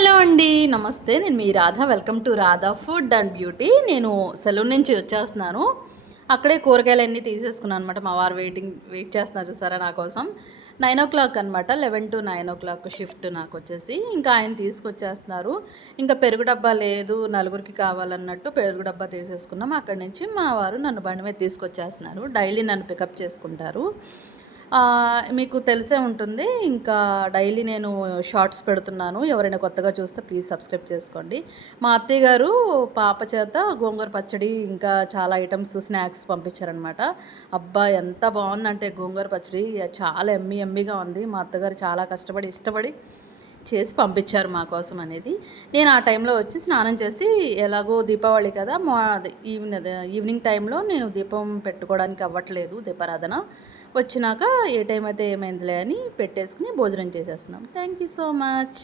Hello అండి, నమస్తే. నేను మీ Radha. Welcome to Radha food and beauty. నేను సెలూన్ నుంచి వచ్చేస్తున్నాను. అక్కడే కూరగాయలన్నీ తీసేసుకున్నాను అనమాట. మా వారు వెయిట్ చేస్తున్నారు చూసారా నా కోసం. 9 o'clock అనమాట. 11 to 9 o'clock షిఫ్ట్ నాకు వచ్చేసి. ఇంకా ఆయన తీసుకొచ్చేస్తున్నారు. ఇంకా పెరుగు డబ్బా లేదు, నలుగురికి కావాలన్నట్టు పెరుగు డబ్బా తీసేసుకున్నాం. అక్కడి నుంచి మా వారు నన్ను బండి మీద తీసుకొచ్చేస్తున్నారు. డైలీ నన్ను పికప్ చేసుకుంటారు. మీకు తెలిసే ఉంటుంది. ఇంకా డైలీ నేను షార్ట్స్ పెడుతున్నాను. ఎవరైనా కొత్తగా చూస్తే ప్లీజ్ సబ్స్క్రైబ్ చేసుకోండి. మా అత్తయ్య గారు పాప చేత గోంగూర పచ్చడి ఇంకా చాలా ఐటమ్స్ స్నాక్స్ పంపించారనమాట. అబ్బా ఎంత బాగుందంటే గోంగూర పచ్చడి చాలా ఎమ్మీగా ఉంది. మా అత్తగారు చాలా కష్టపడి ఇష్టపడి చేసి పంపించారు మా కోసం అనేది. నేను ఆ టైంలో వచ్చి స్నానం చేసి, ఎలాగో దీపావళి కదా, ఈవినింగ్ టైంలో నేను దీపం పెట్టుకోవడానికి అవ్వట్లేదు దీపారాధన. వచ్చినాక ఏ టైం అయితే ఏమైందిలే అని పెట్టేసుకుని భోజనం చేసేస్తున్నాం. Thank you so much.